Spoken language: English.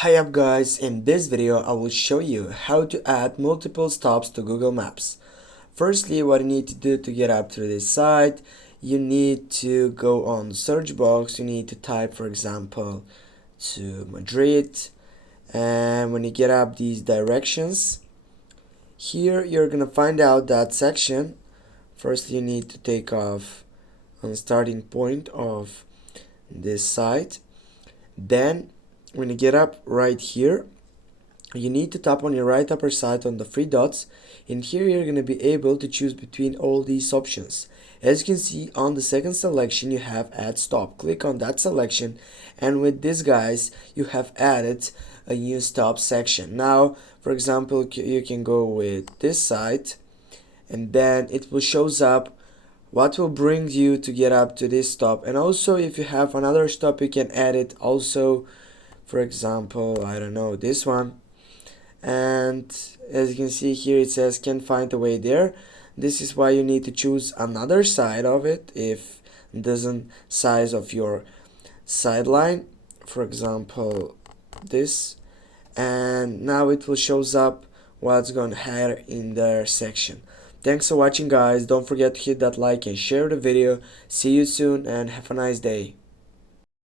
Hi up guys, in this video I will show you how to add multiple stops to Google Maps. Firstly, what you need to do to get up to this site, you need to go on the search box, you need to type for example to Madrid, and when you get up these directions, here you're gonna find out that section. First you need to take off on the starting point of this site. Then when you get up right here, you need to tap on your right upper side on the three dots, and here you're going to be able to choose between all these options. As you can see on the second selection you have add stop. Click on that selection, and with this guys you have added a new stop section. Now for example you can go with this site, and then it will shows up what will bring you to get up to this stop, and also if you have another stop you can add it also. For example, I don't know, this one. And as you can see here it says can't find a way there. This is why you need to choose another side of it if it doesn't size of your sideline, for example this, and now it will shows up what's going to have in their section. Thanks for watching guys, don't forget to hit that like and share the video. See you soon and have a nice day.